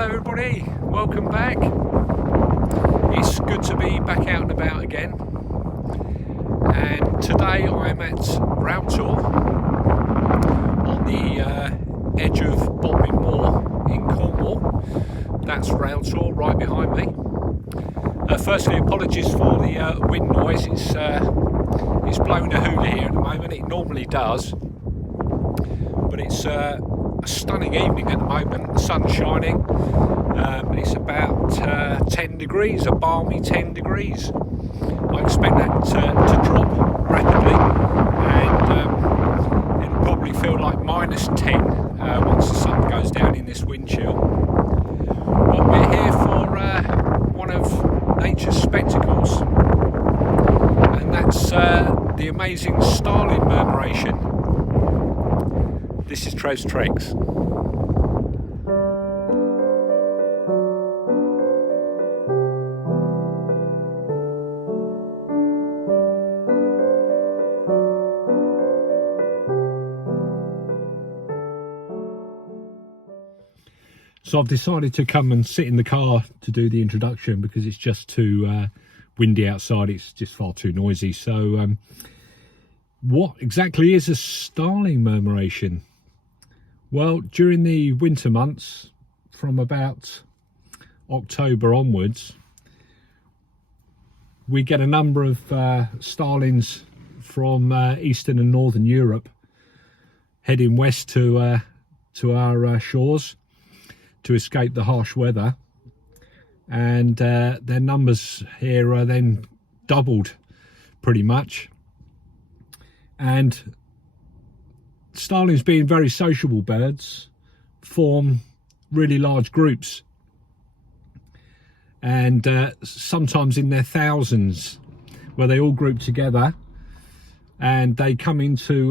Hello everybody, welcome back. It's good to be back out and about again. And today I'm at Roughtor on the edge of Bodmin Moor in Cornwall. That's Roughtor right behind me. Firstly, apologies for the wind noise. It's blowing a hula here at the moment. It normally does, but it's a stunning evening at the moment. The sun's shining. It's about 10 degrees, a balmy 10 degrees. I expect that to drop rapidly, and it'll probably feel like -10 once the sun goes down in this wind chill. But we're here for one of nature's spectacles, and that's the amazing Starling Murmuration. This is Trez Treks. So I've decided to come and sit in the car to do the introduction because it's just too windy outside. It's just far too noisy. So what exactly is a Starling Murmuration? Well, during the winter months, from about October onwards, we get a number of starlings from Eastern and Northern Europe heading west to our shores to escape the harsh weather, and their numbers here are then doubled pretty much. And starlings, being very sociable birds, form really large groups, and sometimes in their thousands, where they all group together and they come into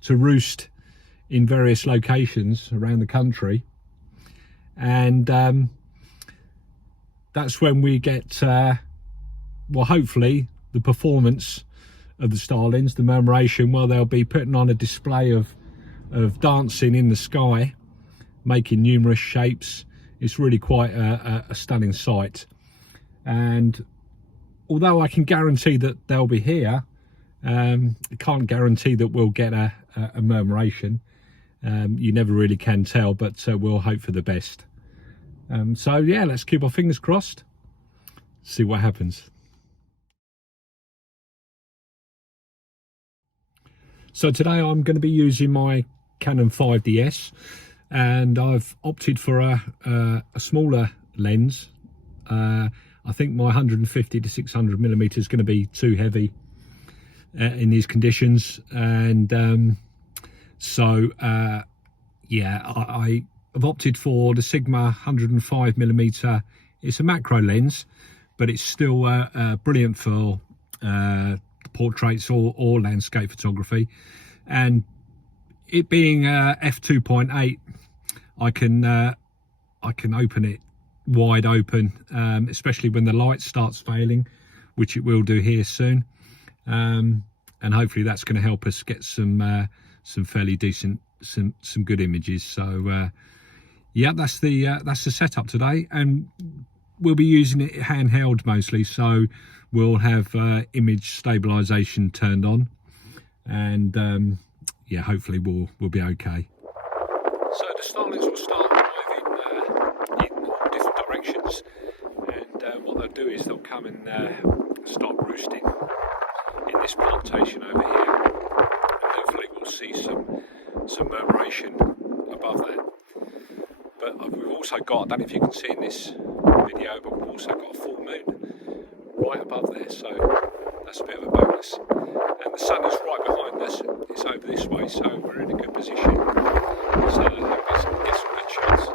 to roost in various locations around the country. And that's when we get well, hopefully the performance of the starlings, the murmuration. Well, they'll be putting on a display of dancing in the sky, making numerous shapes. It's really quite a stunning sight. And although I can guarantee that they'll be here, I can't guarantee that we'll get a murmuration. You never really can tell, but we'll hope for the best. So yeah, let's keep our fingers crossed, see what happens. So today I'm going to be using my Canon 5DS, and I've opted for a smaller lens. I think my 150 to 600 millimeter is going to be too heavy in these conditions, and yeah, I've opted for the Sigma 105 millimeter. It's a macro lens, but it's still brilliant for portraits or landscape photography. And it being f2.8, I can open it wide open, especially when the light starts failing, which it will do here soon. And hopefully that's going to help us get some fairly decent, some good images. So yeah, that's the setup today, and we'll be using it handheld mostly, so we'll have image stabilization turned on, and yeah, hopefully we'll be okay. So the starlings will start moving in all different directions, and what they'll do is they'll come and start roosting in this plantation over here, and hopefully we'll see some murmuration above that. But we've also got, I don't know if you can see in this video, but we've also got a full moon right above there, so that's a bit of a bonus. And the sun is right behind us, it's over this way, so we're in a good position. So I hope we get some good shots.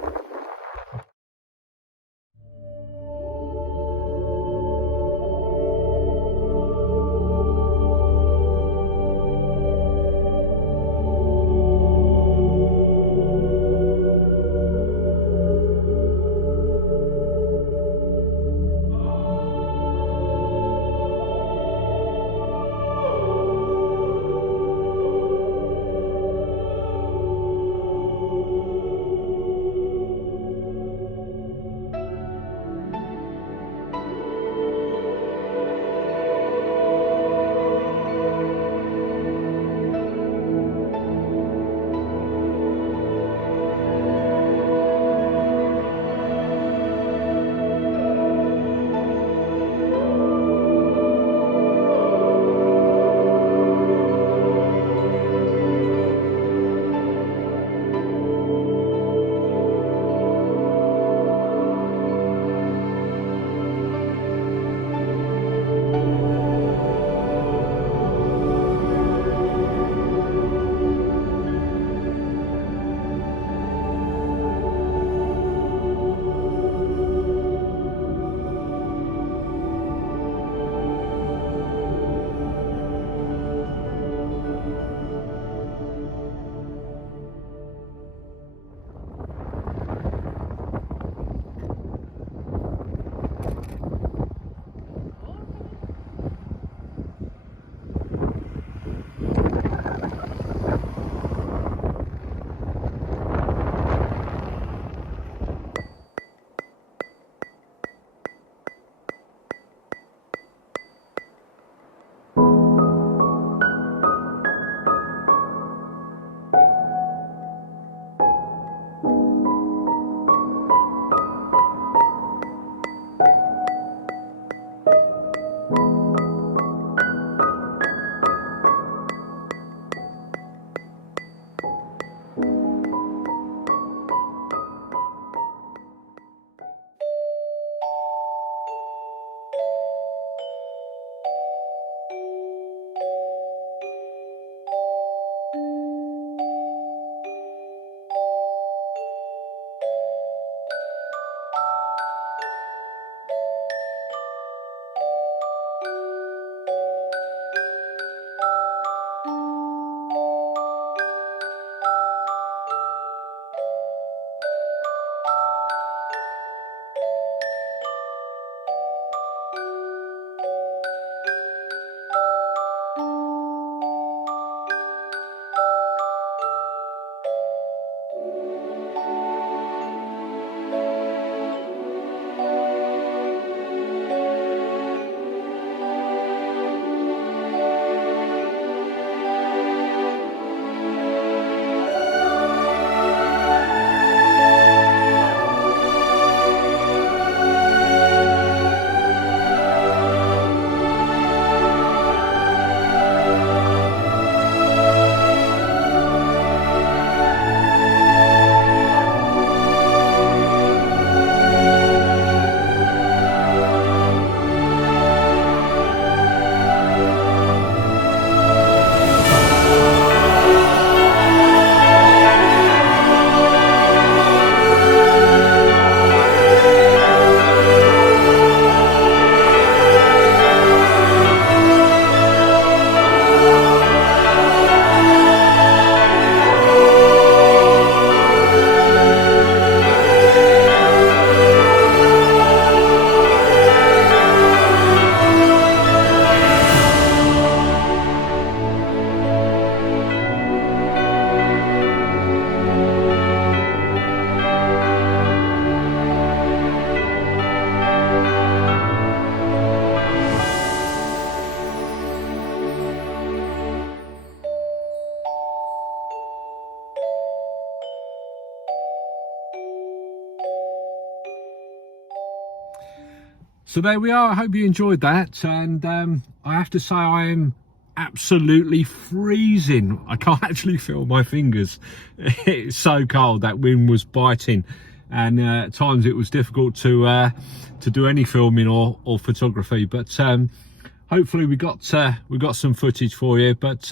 So there we are. I hope you enjoyed that, and I have to say I am absolutely freezing. I can't actually feel my fingers. It's so cold. That wind was biting, and at times it was difficult to do any filming or photography, but hopefully we got some footage for you. But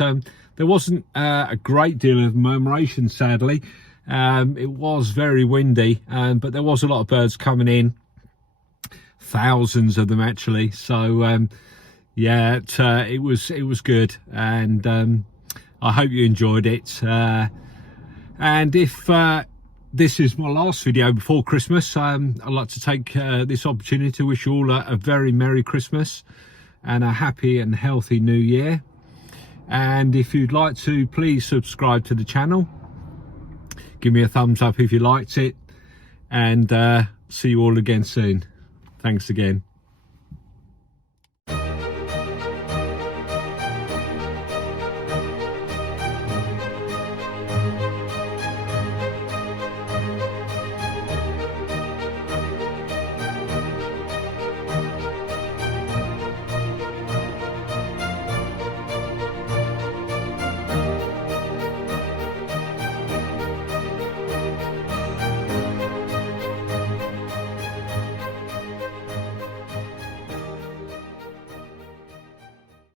there wasn't a great deal of murmuration, sadly. It was very windy, but there was a lot of birds coming in, thousands of them actually. So yeah, it was good, and I hope you enjoyed it. And if this is my last video before Christmas, I'd like to take this opportunity to wish you all a very Merry Christmas and a happy and healthy New Year. And if you'd like to, please subscribe to the channel, give me a thumbs up if you liked it, and see you all again soon. Thanks again.